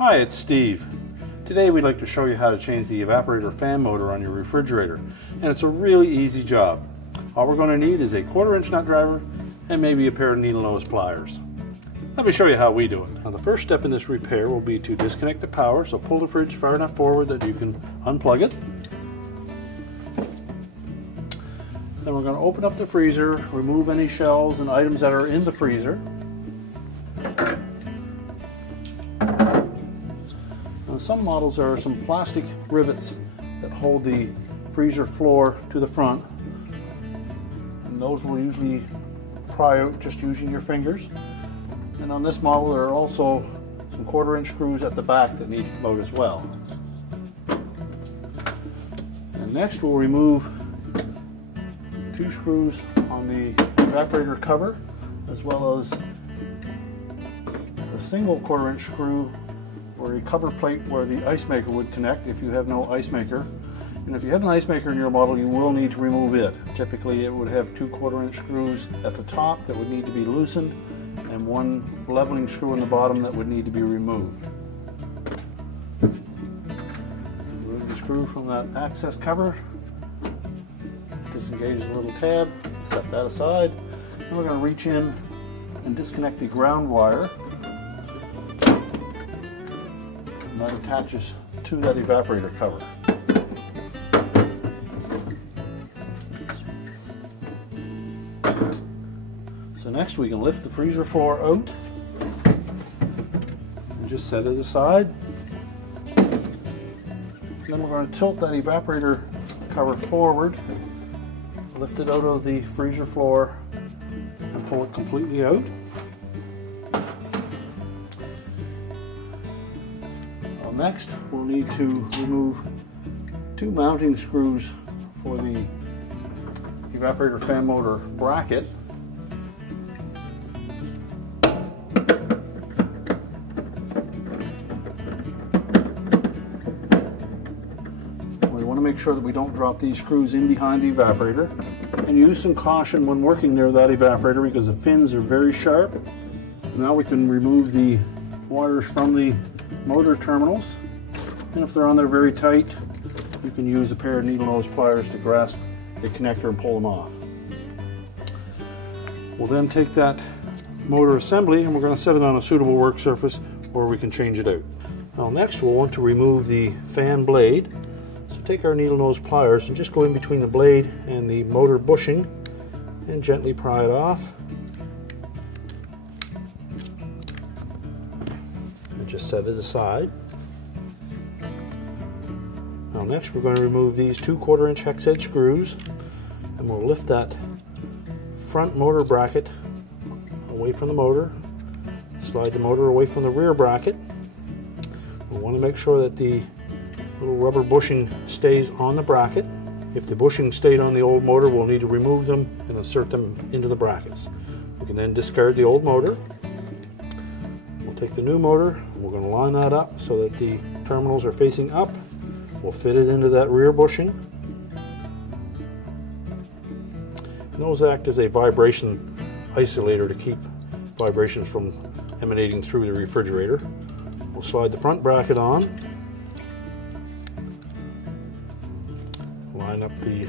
Hi, it's Steve. Today we'd like to show you how to change the evaporator fan motor on your refrigerator, and it's a really easy job. All we're going to need is a 1/4-inch nut driver and maybe a pair of needle nose pliers. Let me show you how we do it. Now the first step in this repair will be to disconnect the power, so pull the fridge far enough forward that you can unplug it. Then we're going to open up the freezer, remove any shelves and items that are in the freezer. Some models are some plastic rivets that hold the freezer floor to the front, and those will usually pry out just using your fingers. And on this model there are also some 1/4-inch screws at the back that need to come out as well. And next we'll remove 2 screws on the evaporator cover, as well as a single 1/4-inch screw or a cover plate where the ice maker would connect if you have no ice maker. And if you have an ice maker in your model, you will need to remove it. Typically it would have 2 1/4-inch screws at the top that would need to be loosened and 1 leveling screw in the bottom that would need to be removed. Remove the screw from that access cover, disengage the little tab, set that aside, and we're going to reach in and disconnect the ground wire. That attaches to that evaporator cover. So next we can lift the freezer floor out and just set it aside. Then we're going to tilt that evaporator cover forward, lift it out of the freezer floor and pull it completely out. Next, we'll need to remove 2 mounting screws for the evaporator fan motor bracket. We want to make sure that we don't drop these screws in behind the evaporator, and use some caution when working near that evaporator because the fins are very sharp. Now we can remove the wires from the motor terminals, and if they're on there very tight, you can use a pair of needle nose pliers to grasp the connector and pull them off. We'll then take that motor assembly and we're going to set it on a suitable work surface where we can change it out. Now next we'll want to remove the fan blade, so take our needle nose pliers and just go in between the blade and the motor bushing and gently pry it off. Just set it aside. Now next we're going to remove these 2 1/4-inch hex head screws, and we'll lift that front motor bracket away from the motor, slide the motor away from the rear bracket. We want to make sure that the little rubber bushing stays on the bracket. If the bushing stayed on the old motor, we'll need to remove them and insert them into the brackets. We can then discard the old motor. Take the new motor, and we're going to line that up so that the terminals are facing up. We'll fit it into that rear bushing. And those act as a vibration isolator to keep vibrations from emanating through the refrigerator. We'll slide the front bracket on, line up the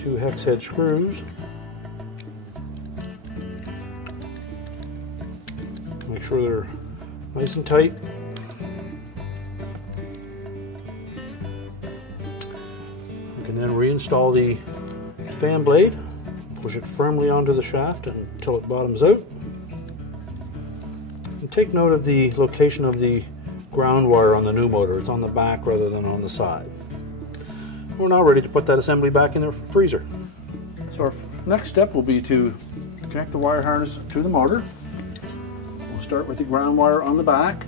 2 hex head screws, make sure they're nice and tight. We can then reinstall the fan blade, push it firmly onto the shaft until it bottoms out. And take note of the location of the ground wire on the new motor. It's on the back rather than on the side. We're now ready to put that assembly back in the freezer. So our next step will be to connect the wire harness to the motor. Start with the ground wire on the back.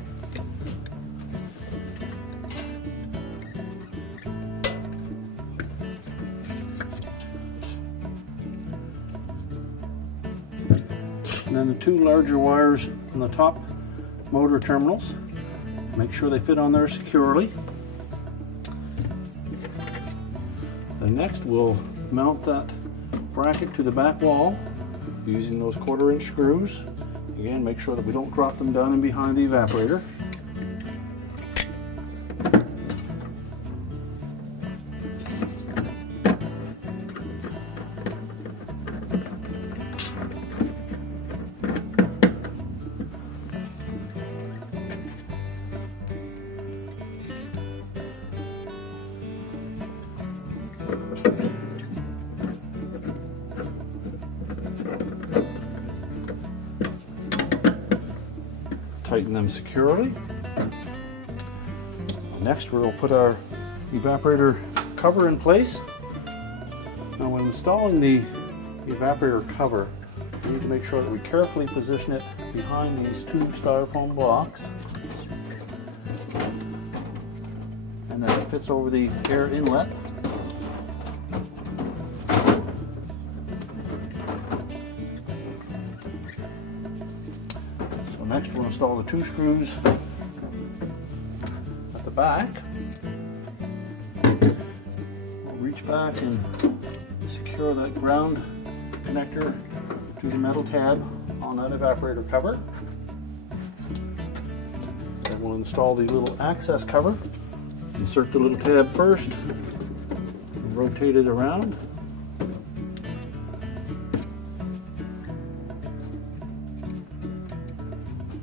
And then the 2 larger wires on the top motor terminals. Make sure they fit on there securely. Then next we'll mount that bracket to the back wall using those 1/4-inch screws. Again, make sure that we don't drop them down in behind the evaporator. tighten them securely. Next, we'll put our evaporator cover in place. Now, when installing the evaporator cover, we need to make sure that we carefully position it behind these two styrofoam blocks, and that it fits over the air inlet. So next, we'll install the two screws at the back. We'll reach back and secure that ground connector to the metal tab on that evaporator cover. Then we'll install the little access cover. Insert the little tab first, and rotate it around.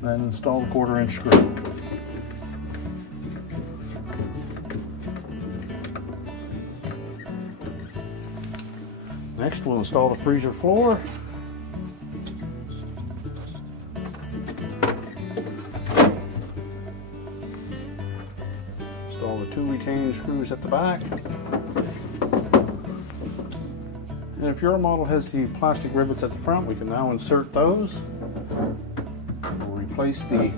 Then install the 1/4-inch screw. Next, we'll install the freezer floor. Install the two retaining screws at the back. And if your model has the plastic rivets at the front, we can now insert those. We'll replace the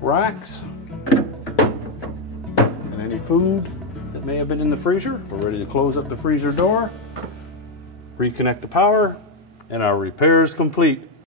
racks and any food that may have been in the freezer. We're ready to close up the freezer door, reconnect the power, and our repair is complete.